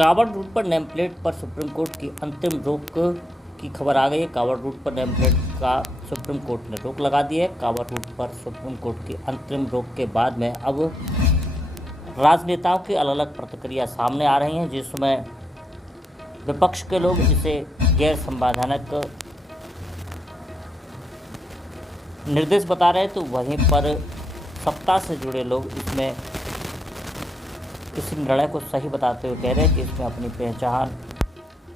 कावड़ रूट पर name plate पर सुप्रीम कोर्ट की अंतरिम रोक की खबर आ गई है। कावड़ रूट पर नेम प्लेट का सुप्रीम कोर्ट ने रोक लगा दी है। कावड़ रूट पर सुप्रीम कोर्ट की अंतरिम रोक के बाद में अब राजनेताओं की अलग अलग प्रतिक्रिया सामने आ रही हैं, जिसमें विपक्ष के लोग इसे गैर संवैधानिक निर्देश बता रहे हैं, तो वहीं पर सत्ता से जुड़े लोग इसमें इस निर्णय को सही बताते हुए कह रहे हैं कि इसमें अपनी पहचान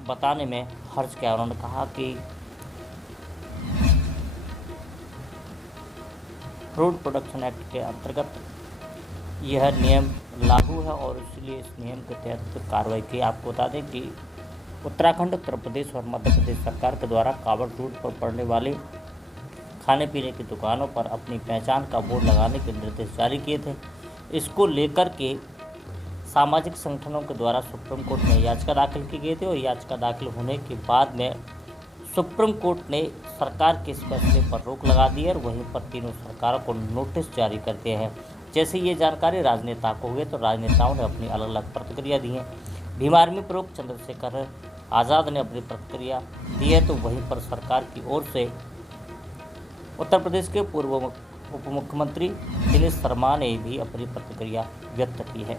बताने में हर्ज क्या। उन्होंने कहा कि रोड प्रोडक्शन एक्ट के अंतर्गत यह नियम लागू है और इसलिए इस नियम के तहत कार्रवाई की। आपको बता दें कि उत्तराखंड, उत्तर प्रदेश और मध्य प्रदेश सरकार के द्वारा कावड़ रूट पर पड़ने वाले खाने पीने की दुकानों पर अपनी पहचान का बोर्ड लगाने के निर्देश जारी किए थे। इसको लेकर के सामाजिक संगठनों के द्वारा सुप्रीम कोर्ट में याचिका दाखिल की गई थी और याचिका दाखिल होने के बाद में सुप्रीम कोर्ट ने सरकार के इस फैसले पर रोक लगा दी है और वहीं पर तीनों सरकारों को नोटिस जारी कर दिए हैं। जैसे ये जानकारी राजनेता को हुई तो राजनेताओं ने अपनी अलग अलग प्रतिक्रिया दी है। भीम आर्मी प्रमुख चंद्रशेखर आज़ाद ने अपनी प्रतिक्रिया दी है, तो वहीं पर सरकार की ओर से उत्तर प्रदेश के पूर्व उप मुख्यमंत्री दिनेश शर्मा ने भी अपनी प्रतिक्रिया व्यक्त की है।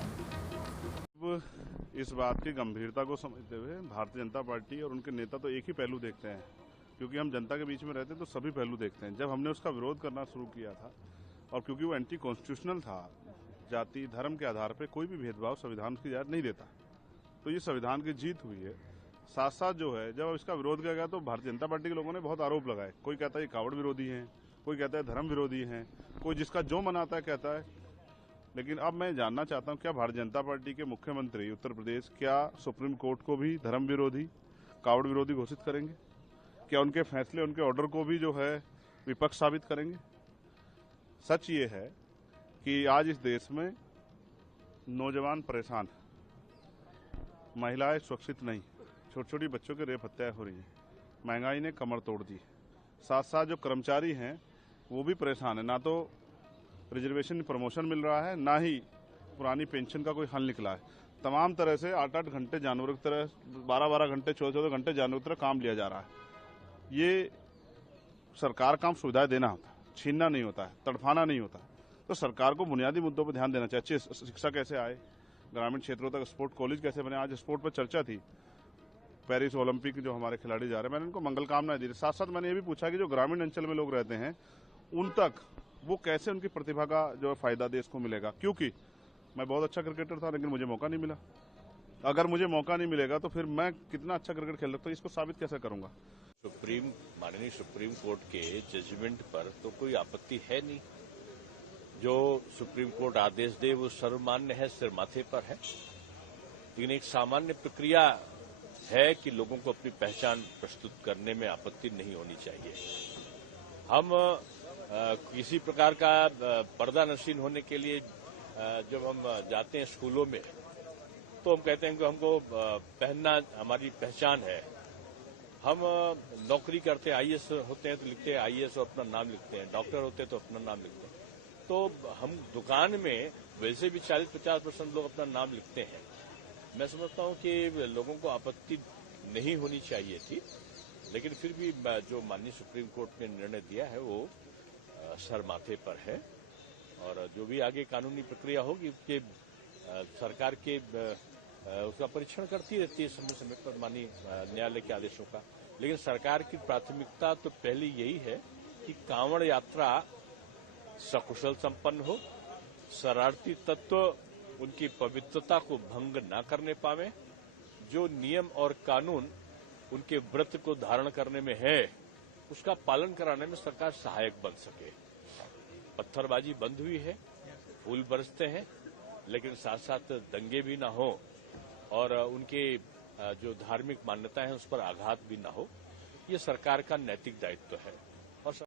इस बात की गंभीरता को समझते हुए भारतीय जनता पार्टी और उनके नेता तो एक ही पहलू देखते हैं, क्योंकि हम जनता के बीच में रहते हैं तो सभी पहलू देखते हैं। जब हमने उसका विरोध करना शुरू किया था और क्योंकि वो एंटी कॉन्स्टिट्यूशनल था, जाति धर्म के आधार पर कोई भी भेदभाव संविधान उसकी इजाजत नहीं देता, तो ये संविधान की जीत हुई है। साथ साथ जो है जब इसका विरोध किया गया तो भारतीय जनता पार्टी के लोगों ने बहुत आरोप लगाए। कोई कहता है ये कावड़ विरोधी हैं, कोई कहता है धर्म विरोधी हैं, कोई जिसका जो मन आता है कहता है। लेकिन अब मैं जानना चाहता हूं, क्या भारतीय जनता पार्टी के मुख्यमंत्री उत्तर प्रदेश क्या सुप्रीम कोर्ट को भी धर्म विरोधी, कावड़ विरोधी घोषित करेंगे? क्या उनके फैसले, उनके ऑर्डर को भी जो है विपक्ष साबित करेंगे? सच ये है कि आज इस देश में नौजवान परेशान, महिलाएं सुरक्षित नहीं, छोटी छोटी बच्चों के रेप हत्याएं हो रही हैं, महंगाई ने कमर तोड़ दी। साथ साथ जो कर्मचारी हैं वो भी परेशान है, ना तो रिजर्वेशन प्रमोशन मिल रहा है, ना ही पुरानी पेंशन का कोई हल निकला है। तमाम तरह से 8-8 घंटे जानवरों की तरह, 12-12 घंटे, 14-14 घंटे जानवरों की तरह काम लिया जा रहा है। ये सरकार काम सुविधाएं देना होता है, छीनना नहीं होता है, तड़फाना नहीं होता। तो सरकार को बुनियादी मुद्दों पर ध्यान देना चाहिए। शिक्षा कैसे आए, ग्रामीण क्षेत्रों तक स्पोर्ट कॉलेज कैसे बने। आज स्पोर्ट पर चर्चा थी, पेरिस ओलंपिक जो हमारे खिलाड़ी जा रहे हैं, मैंने उनको मंगल कामनाएं दी। साथ साथ मैंने ये भी पूछा कि जो ग्रामीण अंचल में लोग रहते हैं उन तक वो कैसे उनकी प्रतिभा का जो फायदा देश को मिलेगा। क्योंकि मैं बहुत अच्छा क्रिकेटर था लेकिन मुझे मौका नहीं मिला। अगर मुझे मौका नहीं मिलेगा तो फिर मैं कितना अच्छा क्रिकेट खेल सकता हूं, इसको साबित कैसे करूंगा। माननीय सुप्रीम कोर्ट के जजमेंट पर तो कोई आपत्ति है नहीं। जो सुप्रीम कोर्ट आदेश दे वो सर्वमान्य है, सिर माथे पर है। लेकिन एक सामान्य प्रक्रिया है कि लोगों को अपनी पहचान प्रस्तुत करने में आपत्ति नहीं होनी चाहिए। हम किसी प्रकार का पर्दा नशीन होने के लिए जब हम जाते हैं स्कूलों में तो हम कहते हैं कि हमको पहनना हमारी पहचान है। हम नौकरी करते हैं, आईएएस होते हैं तो लिखते हैं आईएएस और अपना नाम लिखते हैं, डॉक्टर होते हैं तो अपना नाम लिखते हैं। तो हम दुकान में वैसे भी 40-50% लोग अपना नाम लिखते हैं। मैं समझता हूं कि लोगों को आपत्ति नहीं होनी चाहिए थी, लेकिन फिर भी जो माननीय सुप्रीम कोर्ट ने निर्णय दिया है वो सर माथे पर है और जो भी आगे कानूनी प्रक्रिया होगी उसके सरकार के उसका परीक्षण करती रहती है समय समय पर माननीय न्यायालय के आदेशों का। लेकिन सरकार की प्राथमिकता तो पहले यही है कि कांवड़ यात्रा सकुशल संपन्न हो, शरारती तत्व उनकी पवित्रता को भंग न करने पावे, जो नियम और कानून उनके व्रत को धारण करने में है उसका पालन कराने में सरकार सहायक बन सके। पत्थरबाजी बंद हुई है, फूल बरसते हैं, लेकिन साथ साथ दंगे भी ना हो और उनके जो धार्मिक मान्यताएं हैं उस पर आघात भी ना हो, ये सरकार का नैतिक दायित्व है।